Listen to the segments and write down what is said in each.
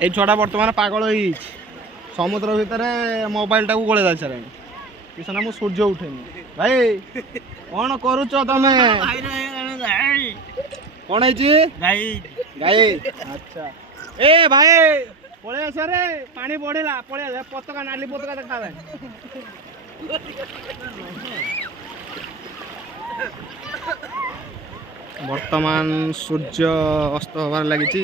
এই ছটা বর্তমান পাগল হয়েছি সমুদ্র ভিতরে মোবাইলটাକୁ গোলে ଯାଇ ସାରିଲାଣି କିସନା ମୁଁ ସୂର୍ଯ୍ୟ ଉଠେନି ଭାଇ କଣ କରୁଛ ତମେ କଣ ହେଇଛି ଗାଈ ଗାଈ ଆଚ୍ଛା ଏ ଭାଇ ପଳେଇ ଆସ ରେ ପାଣି ବଢିଲା ପଳେଇ ଆସ ପତାକା ନାଲି ପତାକା ଦେଖାବେ ବର୍ତ୍ତମାନ ସୂର୍ଯ୍ୟ ଅସ୍ତ ହେବାର ଲାଗିଛି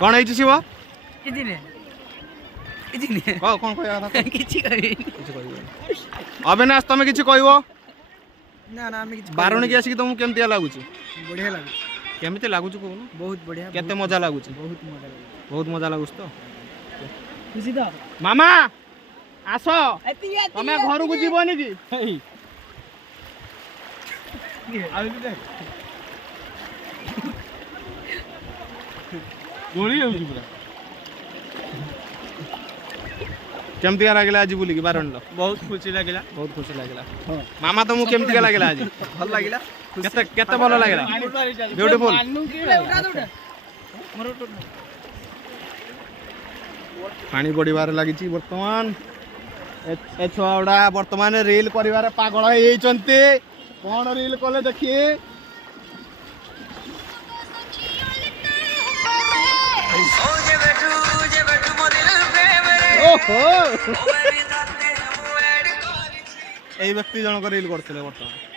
कौन है शिव कौन अविनाश तुम कि बारुणी की आसिक तुमको केमती लगुच बढ़िया लगुच केमती लगुच कहून बहुत बढ़िया केते मजा लगुच बहुत मजा लगुच तो खुशी तो मामा आस तुम घर को जीवनी कि केमती लगे आज बुलिक बारण बहुत खुशी लगे बहुत खुशी लगे मामा तुमको केमती लगे आज भल लगे केते भल लगे ब्यूटीफुल पानी बढ़िबार लगी बर्तमान ए छुआ बर्तमान रील कर पागल होती कौन रील कले देखिए ओहो व्यक्ति जनक रील करते बर्तमान